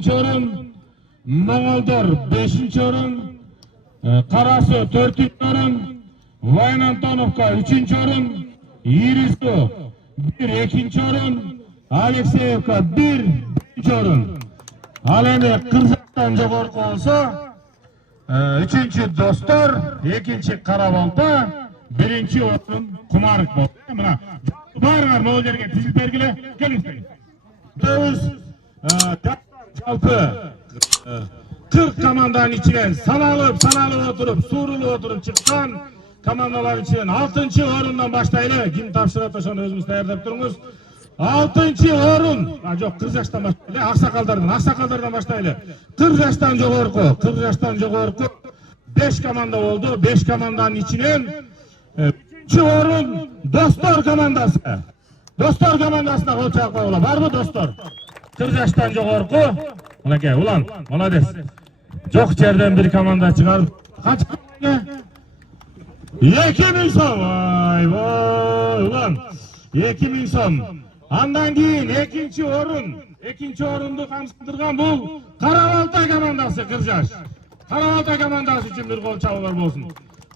6-cı orun, Moğolдар 5-ci orun, Karasu 4-cü orun, Vaynantonovka 3-cü orun, Irisu 1 2-ci orun, Alekseyevka 1 3-cü orun. Al endi Kırgızistan jogorku bolsa 3-cü Dostor, 2-cü Karabalta, 1-ci orun Kumarık boldu. Mına barыңар могул жерге тизилип бергиле. Келиңиздер. Biz jalpı 40 komandanın içinden sanalıp oturup, suurulup oturup çıkan komandalar içinden 6-cı orundan başlayılı. Kim tapşırат oşonu özümüz tayardap turuңuz. 6-cı orun, yok 40 yaştan başlayılı, aksakallardan başlayılı. 40 yaştan jogorku 5 komanda oldu. 5 komandanın içinden 3-cü orun Dostor komandası. Dostor komandasına kol çalkma ola. Var mı Dostor? 40 yaştan jogorku. Mınakey, ulan, молодец. Жоқ жерден bir komanda çıkarıp. Kaç komanda? 2000 so'm. Vay, ulan. 2000 so'm. Andan keyin 2-ci orun. 2-ci orundu kamsındırgan bu Karabalta komandası 40 yaş. Karabalta komandası için bir kol çalılar bolsun.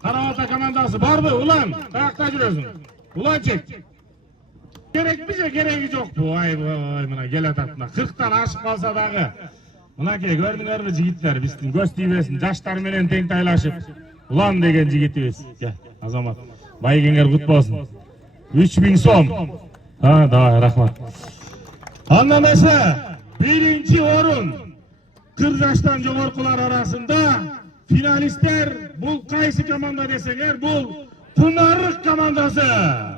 Karabalta komandası var mı ulan? Ayakta жүрөсүң. Ulan çek. Gerek bize gereği yok bu. Vay mına gel atatına. 40'tan aşık kalsa dağı. Mınakey gördüңөр mü jigitler биздин көз тийбесин жаштар менен тең тайлашып. Ulan деген жигитибиз. Gel Azamat. Байгеңер кут болсун. 3000 so'm. Ha, давай, рахмат. Андан эсе 1-ci orun 40 yaştan jogorкулар arasında finalistler bul kaysı komanda deseňер bul Kumarık komandası.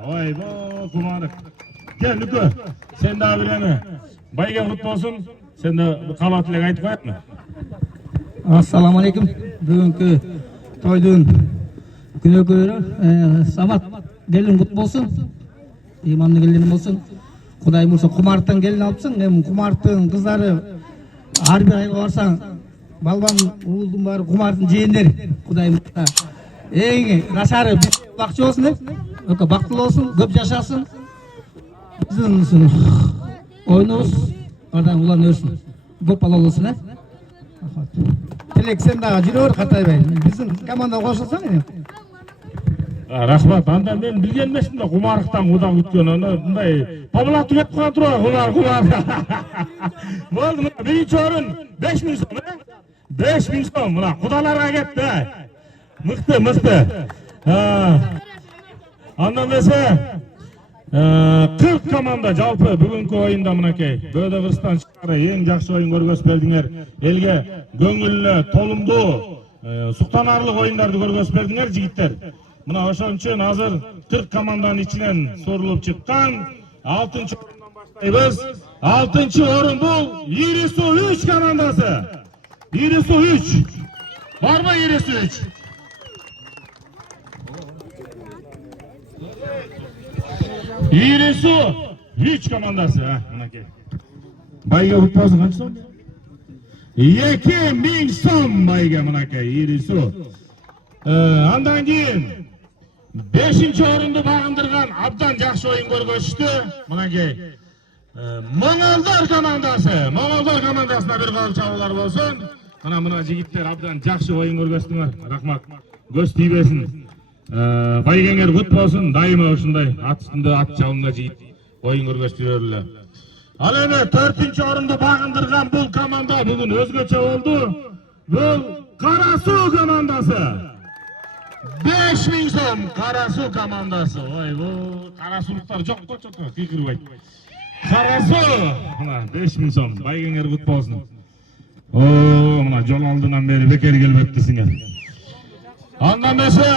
Vay bo Kumarık. Gel Nüko. Sen daha bileme. Bayga kut bolsun. Sen de kalat ile aytып koyatma. Assalamu alaikum. Бүгүнкү toydun күнөөкөлөрү Самат келин кут болсун. Имамдын келини болсун. Кудай мурса Кумарыктан келин алыпсың. Эми Кумарыктын кыздары ар бир айга барсаң, балбан уулдун баары Кумарыктын жээндери. Кудай мурса эң начары бакчы болсун деп. Бактылуу болсун, көп жашасын. Биздин ойнобуз ардан улан өрсүн. Көп бала болсун, Тилек сен дагы жүрө бер катайбай. Биздин командага кошулсаң эми. Рахмат. Андан мен билген эмесмин да Кумарыктан куда күткөн. Мындай Павловду кетип калган турбайбы Кумар. Болду, 1-ci орун 5000 so'm, 5000 so'm. Мына кудаларга кетти. Мыкты. Андан эсе 40 komanda жалпы бүгүнкү оюнда мынакей Бөөдө Кыргызстан шаары эң жакшы оюн көргөзүп бердиңер. Элге көңүлүнө толумдуу, суктанарлык оюндарды көргөзүп бердиңер жигиттер. Мына ошон үчүн азыр 40 команданын ичинен сурулуп чыккан 6-cı orundan баштайбыз. 6-cı orun бул Irisu 3 komandасы. Irisu 3. Бар мı Irisu 3? Irisu 3 komandası. Mınakey. Bayga kut bolsun, kaç so'm? 2000 so'm bayga mınakey Irisu. Andan keyin 5-ci orundu bagындырган абдан жакшы оюн көргөзүштү. Мынакей Moğolдар komandasына bir kol çalılar bolsun. Мына жигиттер абдан жакшы оюн көргөздүңөр. Рахмат. Көз тийбесин. Байгеңер кут болсун. Дайыма ушундай ат үстүндө ат жабынга жигит оюн көргөзүп эле. Ал эми 4-cü orunду багындырган бул команда бүгүн өзгөчө болду. Бул Карасу командасы. 5000 so'm Karasu komandası. Vay bu Karasuluklar çok kıykırbaydı. Karasu. Mına 5000 so'm. Байгеңер kut bolsun. Mına жол алдынан beri bekер келбептисиңер. Andan эсе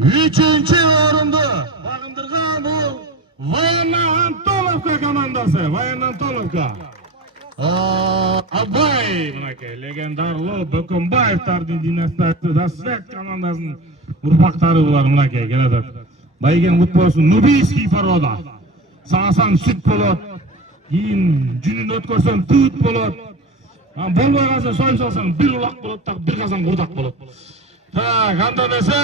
3-cü orundu bagındırgan bu Vaynantonovka komandası. Vaynantonovka. Абай, мынакей легендарlı Бөкөнбаевтардын династиясы Дасвет командасынын урпактары булар мынакей келатат. Байген кут болсун. Нубийский порода. Саасаң сүт болот. Кийин жүнүн өткөрсөң тыт болот. Болбой калса союп салсаң бир улак болот, так бир казан курдак болот. Так, андан эсе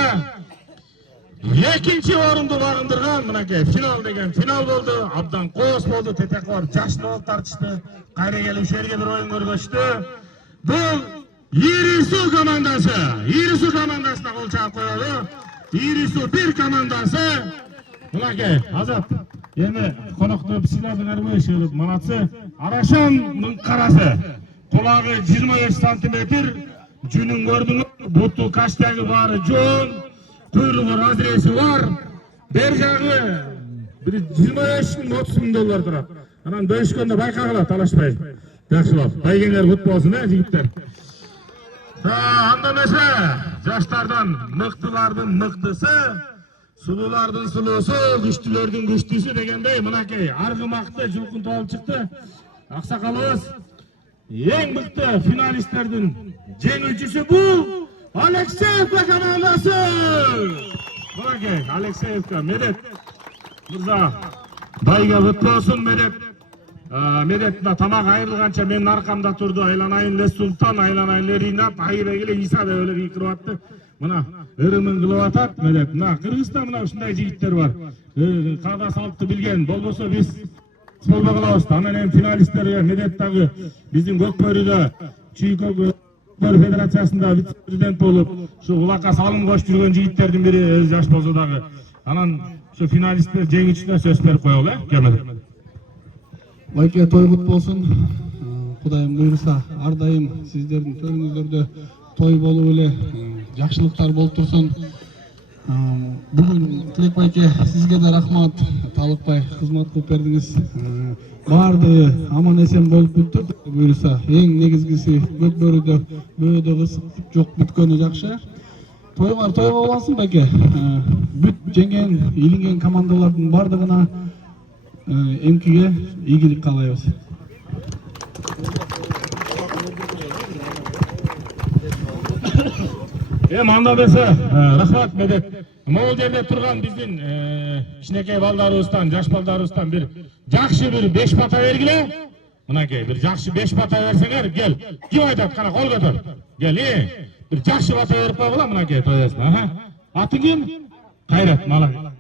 Екінші орынды бағындырған мынакей финал деген финал болды. Абдан қос болды. Тетеквар жашты болып тартышты. Қайра келушерге бір ойын көргөштү. Бұл Ирису командасы. Ирису командасына қол шағып қойылды. Ирису бір командасы. Мынакей Азат. Енді қонақтың пісілердің әрбір шығып манатсы. Арашанның қарасы. Құлағы 25 сантиметр. Жүнің көрдіңіз. Бұты каштағы бары жон. Құйрығы разресі бар. Бер жағы 25-30 мың доллар тұрады. Анан бөлішкенде байқағыла талашпай. Жақсы бол. Байгендер құт болсын, жігіттер. Анда месе, жаштардан мықтылардың мықтысы, сұлулардың сұлусы, күштілердің күштісі дегендей, мынакей арғымақты жылқын толып шықты. Ақсақалымыз, ең мықты финалистердің жеңілшісі бұл Алексеевка командасы. Мынакей Алексеевка, Медет мырза, байға құт болсын, Медет. Медетна тамақ айырылғанша мен арқамда тұрды. Айланайын Ле Султан, айланайын Ле Ринат, айбегіле Иса да өлі рейкіріп атты. Мына ырымын қылып атат, Медет. Мына Қырғызда мына ұшындай жігіттер бар. Қада салыпты білген, болбосо біз спорба қылауыз. Анан финалистерге Медеттағы біздің Көкбөріде Чүйкөк Көкбөрі Федерациясында вице-президент болып, шу құлаққа салым қош жүрген жігіттердің бірі жаш болса дағы. Анан шу финалисттер жеңілшісіне сөз беріп қойылы, келмеді. Байке той құт болсын. Құдайым бұйырса, ардайым сіздердің төріңіздерде той болу эле, жақшылықтар болып тұрсын. Бүгін Тілек байке сізге де рахмат, талықпай қызмат қылып бердіңіз. Барды аман есен болып бүттір бұйырса. Ең негізгісі Көкбөріде бөөдө қысып жоқ бүткені жақшы. Тойыңар той боласың байке. Бүт жеңген, илінген командалардың бардығына МКге игілік қалайбыз. Анда бесе, рахмат Медет. Мол жерде тұрған біздің кішінекей балдарыбыздан, жаш балдарыбыздан бір жақшы бір 5 бата бергіле. Мынакей, бір жақшы 5 бата берсеңер, кел. Кім айтады, қана қол көтөр. Кел, бір жақшы бата беріп қойғыла, мынакей тойдасына. Аты кім? Қайрат, малай.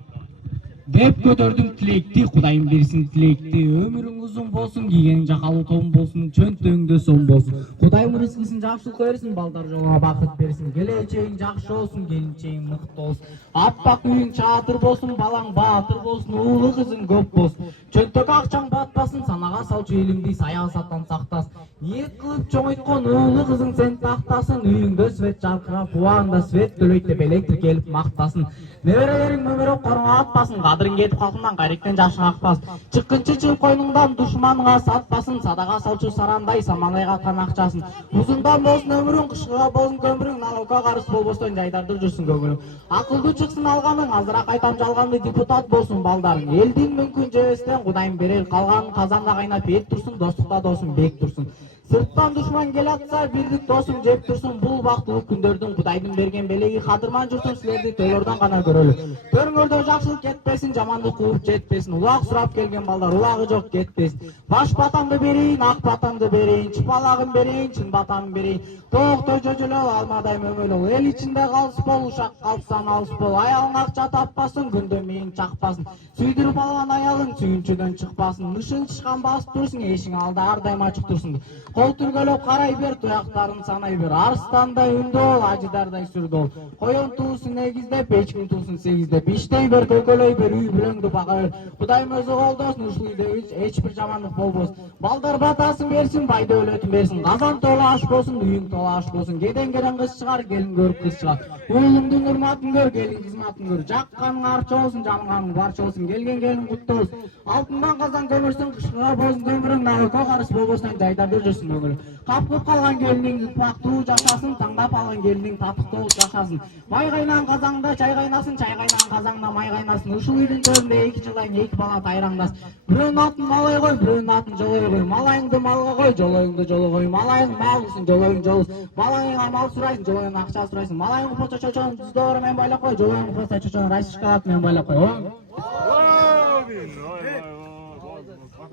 Деп көтөрдүм тилекти, Кудайым берсин тилекти. Өмүрүң узун болсун, кийген жакалуу том болсун, чөнтөңдө сом болсун. Кудайым рызкысын жакшылык берсин, балдар жолуна бакыт берсин. Келечегиң жакшы болсун, келинчегиң мыкты болсун. Аппак үйүң чаатыр болсун, балаң баатыр болсун, уулу кызың көп болсун. Чөнтөк акчаң батпасын, санага салчу илимди саясаттан сактасын. Ниет кылып чоңойткон уулу кызың сен тактасын, үйүңдө свет жаркырап, убагында свет төлөйт деп электр келип мактасын. Неберелериң мөмөрөп корыңа атпасын, кадырың кетип калкындан кайректен жашың акпасын. Чыккынчы чыгып койнуңдан душманыңа сатпасын, садага салчу сарандай самалай каткан акчасын. Узундан болсун өмүрүң, кышкыга болсун көмүрүң, налогко карыз болбостон жайдарды жүрсүн көңүлүң. Акылдуу чыксын алганың, азыраак айтам жалганды депутат болсун балдарың. Элдин мүмкүн жебестен Кудайым берер калганын, казанда кайнап ет турсун, достукта досуң бек турсун. Сырттан душман келатса, биrdик досуң жеп турсун. Бул бактылуу күндөрдүн Кудайдын берген белеги кадырман журтун, силерди тойлордон гана көрөлү. Төрүңөрдө жакшылык кетпесин, жамандык кууп жетпесин. Улак сурап келген балдар, улагы жок кетпесин. Баш батаңды берейин, ак батаңды берейин, чыпалагын берейин, чын батаңды берейин. Тооктой жожолол, алмадай мөмөлөл. Эл ичинде калыс бол, ушак калпсан алыс бол. Аялың акча таппасын, күндө мээң чакпасын. Сүйдүрүп алган аялың сүйүнчүдөн чыкпасын. Ышын чышкан басып турсун, эшиң алда ар дайым ачык турсун. Кол түргөлөп карай бер, туяктарын санай бер. Арстандай үндө бол, ажыдардай сүрдө бол. Коюн туусун негиздеп, эчкин туусун сегиздеп. Иштей бер, көкөлөй бер, үй бүлөңдү бага бер. Кудайым өзү колдосун, ушул үйдө эч бир жамандык болбосун. Балдар батасын берсин, байды өлөтүн берсин. Казан толо аш болсун, үйүң толо аш болсун. Кеден кыз чыгар, келин көрүп кыз чыгар. Уулуңдун урматын көр, келин кызматын көр. Жакканың арча болсун, жанганың барча болсун. Келген келин куттуу болсун. Алтындан казан көмүрсүн, кышкыга болсун көмүрүң, налогко карыз болбостон жайдарды жүрсүн көңүлү. Капкып калган келиниң ыкмактуу жашасын, таңдап алган келиниң татыктуу болуп жашасын. Май кайнаган казаңда чай кайнасын, чай кайнаган казаңда май кайнасын. Ушул үйдүн төрүндө эки жылайын, эки бала тайраңдасын. Бирөөнүн атын малай кой, бирөөнүн атын жолой кой. Малайыңды малга кой, жолоюңду жоло кой. Малайың малысың, жолоюң жолус. Малайыңа мал сурайсың, жолоюңа акча сурайсың. Малайың купаса чочоң $100 менен байлап кой, жолоюң купаса чочоң российскалат менен байлап кой.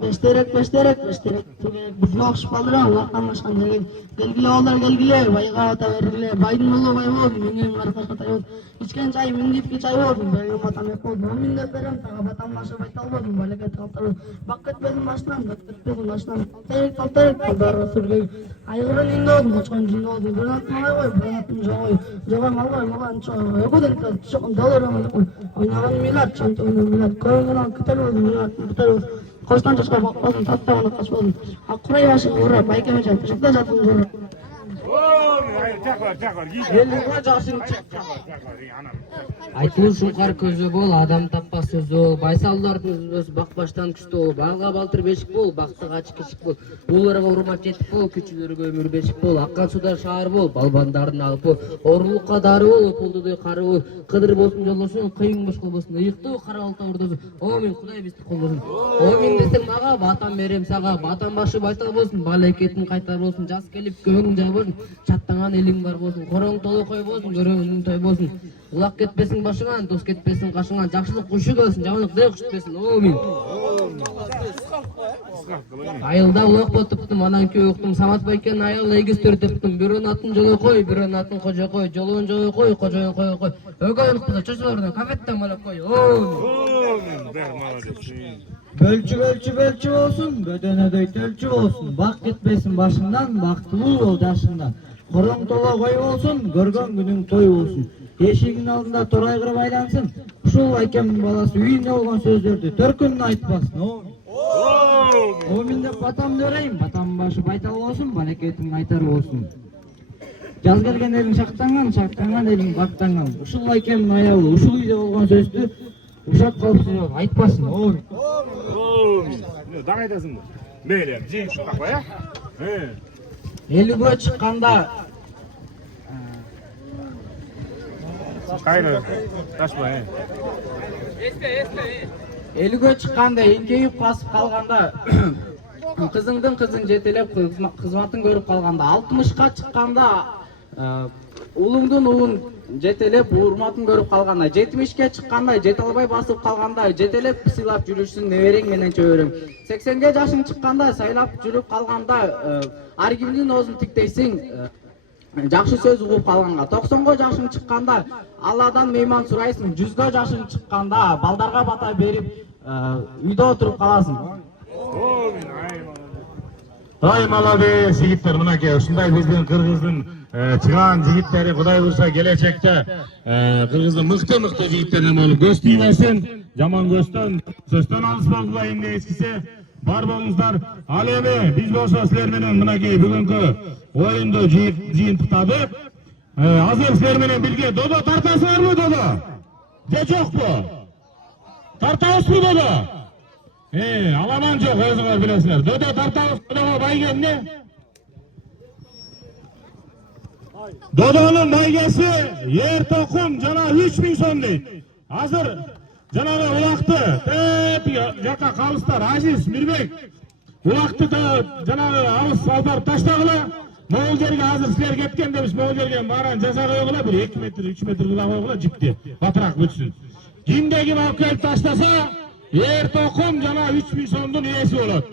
Beşterek. Bizim okşup aldıran, vatandaşan gelin. Gelgile oğlar gelgile, bayga ata verirle. Baydın oğlu bay oldu, müngenin arkadaşa tay oldu. İçken çay, müngitki çay oldu. Benim vatan hep oldu. O minnet verem, tağa vatandaşı baytal oldu. Baleket kaltar oldu. Bakket benim başlan, Taltarek, Taldarı sürgey. Aygırın indi oldu, koçkan cindi oldu. Bir atın olay koy, bir atın joğoy. Joğoy mal koy, mağan çoğu. Ökudun kız, çoğun dolar amalı koy. Oynagan milat, çantı oynagan milat. Koyungan kıtal oldu, milatın kıtal oldu. Koçtan çıkar bakmasın, tattamını kaçmasın. Akkuray başın uğra, baykeme çantı, çıkta çatın uğra. Айтылуу шуңкар көзү бол, адам таппас сөзү бол, байсалдардын өзү бак баштан күчтүү бол, балга балтыр бешик бол, бактык ачык кишик бол, ууларга урмат жетип бол, күчүлөргө өмүр бешик бол, акка суда шаар бол, балбандарын алып бол, оорулукка дары бол, опулдудой кары бол, кыдыр болсун жолдошун, кыйын бош кылбосун, ыйыктуу кара балта урдосун, омин Кудай бизди колдосун. Омин десең мага, батам берем сага, батам башы байтал болсун, балекетин кайтар болсун, жаз келип көңүң жай болсун, чаттанган элиң бар болсун, короң толокой болсун, көрөңүң той болсун. Улак кетпесин башыңан, дос кетпесин кашыңан, жакшылык кушу болсун, жамандык дей куштпесин. Омин. Айылда улак болуптум, анан көө уктум, Самат байкен айыл эгиз төртөптүм. Бирөөнүн атын Жолокой, бирөөнүн атын Кожокой, жолоон Жолокой, кожоон Койокой. Өгөн кызы чочолордон кафеттен малакой. Омин. Бөлчү болсун, бөдөнөдөй төлчү болсун, бак кетпесин башыңдан, бактылуу бол жашыңдан. Короң толо кой болсун, көргөн күнүң той болсун. Эшигин алдында торай кырып айлансын, ушул айкемдин баласы үйүндө болгон сөздөрдү төркүнүн айтпасын. Омин деп батамды берейин, батамдын башы байтал болсун, балекетиң айтар болсун. Жаз келген элиң шактанган элиң бактанган. Ушул айкемдин аялы ушул үйдө болгон сөздү ушак калыпсыз айтпасын. Омин. Даң айтасың. Мейлі, жең шуқақ ба, я? Элүүгө чыкканда Қайны, ташпа, Элүүгө чыкканда эңкейип басып калганда кызың жетелеп кызматын көрүп калганда 60ка чыкканда улуңдун уун жетелеп урматын көрүп калганда 70ке чыкканда жете албай басып калганда жетелеп сыйлап жүрүшсүң неберең менен чөбөрөң 80ге жашың чыкканда сайлап жүрүп калганда ар кимдин оозун тиктейсиң жакшы сөз угуп калганга 90га жашың чыкканда Алладан мейман сурайсың 100га жашың чыкканда балдарга бата берип үйдө отуруп каласың. Ай молодец жигиттер, мынакей ушундай биздин кыргыздын чыган жигиттери Кудай буйрса келечекте кыргыздын мыкты жигиттеринен болуп көз тийбесин. Жаман көздөн сөздөн алыспаңыздар эмне эскисе бар болуңуздар. Ал эми биз болсо силер менен мынакей бүгүнкү оюнду жыйынтыктадык. Азыр силер менен бирге додо тартасыңарбы додо? Же жокпу? Тартабызбы додо? Аламан жок, өзүңөр билесиңер. Додо тартабыз, додого байге эмне? Додонун байгеси ер токум жана 3000 сом дейт. Азыр жанагы улакты теп жака калыстар Азиз Мирбек улакты жанагы алыс алдарып таштагыла. Могул жерге азыр силер кеткен демиш, могул жерге баран жаза койгула, бир 2 метр 3 метр кыла койгула, жипти батыраак бүтсүн. Кимде ким алып келип таштаса, ер токум жана 3000 сомдун ээси болот.